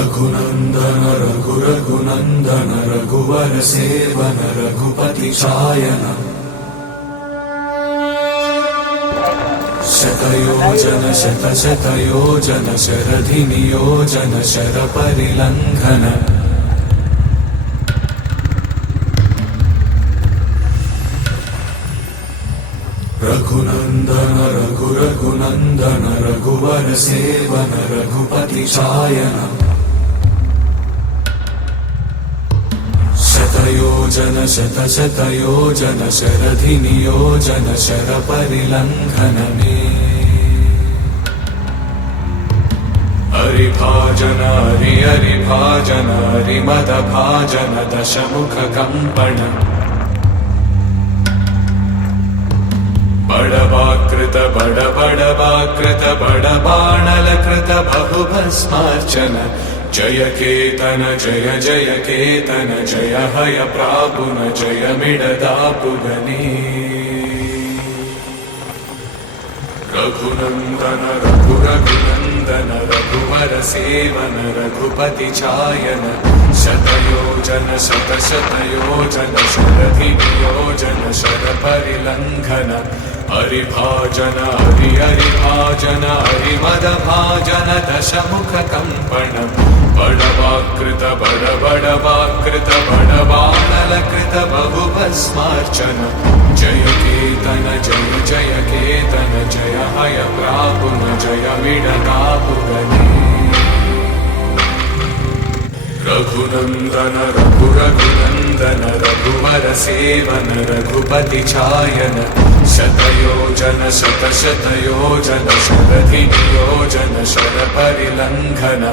रघुनन्दन रघुरघुनन्दन रघुवर seven Raghupati चायन शतयोजन शतशतयोजन शरधि नियोजन शरपरिलङ्घन रघुनन्दन रघुरघुनन्दन रघुवर seven Raghupati चायन शतयोजन शतशतयोजन शरधि नियोजन शरपरिलङ्घन मे हरिभाजन हरिभाजन हरिमदभाजन दशमुख कंपन बड़वाकृत बड़वाकृत बड़बाणलकृत बहुभस्मार्चन जय केतन जय जय केतन जय हय प्रापुन जय मिडदापुगनी रघुनन्दन रघुरघुनन्दन रघुवर सेवन रघुपति चायन शतयोजन शतशतयोजन शरधि नियोजन शरपरिलङ्घन हरिभाजन हरिभाजन हरिमदभाजन दशमुख कंपन बड़वाकृत बड़वाकृत बड़बाणलकृत बहुभस्मार्चन जय केतन जय जय केतन जय हय प्रापुन जय मिडदापुगनी रघुनन्दन रघुरघुनन्दन रघुवर सेवन रघुपति चायन शतयोजन शतशतयोजन शरधि नियोजन शरपरिलङ्घन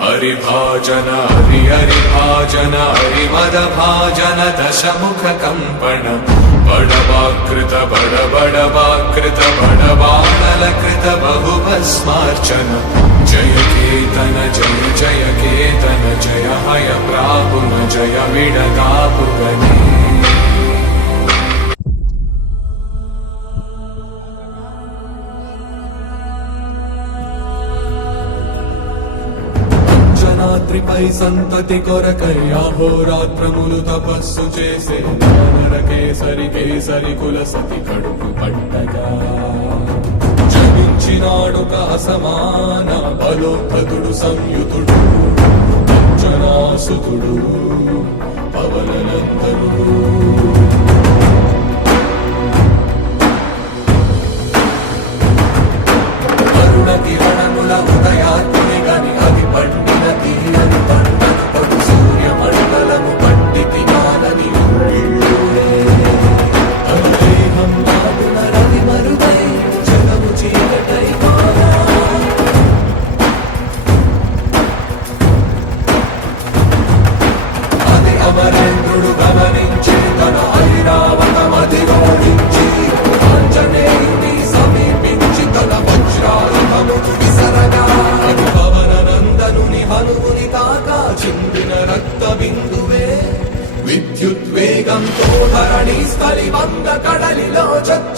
हरिभाजन हरिभाजन हरिमदभाजन दशमुख कंपन बड़वाकृत बड़वाकृत बड़बाणलकृत बहुभस्मार्चन जय केतन जय जय केतन जय हय प्रापुन जय मिडदापुगनी రాత్రిపై సంతతి కొరకై అహోరాత్రములు తపస్సు చేసే నరకేసరి కేసరి కుల సతి కడుపు పట్టగా జనించినాడు అసమాన బలోద్ధతుడు సంయుతుడు అంజనాసుతుడు పవననందనుడు అరుణ కిరణముల ఉదయాత్మి గని అది పండిన తీరని పంటను పడు సూర్యమండలము పండితి మానని అనుదేహం నాగున రవి మరుగై జగము చీకటై మారా అది అమరేంద్రుడు గమనించి తన ఐరావతమధిరోహించి ఆంజనేయుని సమీపించి తన వజ్రాయుధమును విసరగా అది పవననందనుని హనువుని తాకా చిందిన రక్త బిందువే విద్యుద్వేగంతో ధరణి స్థలి వంద కడలిలో చచ్చ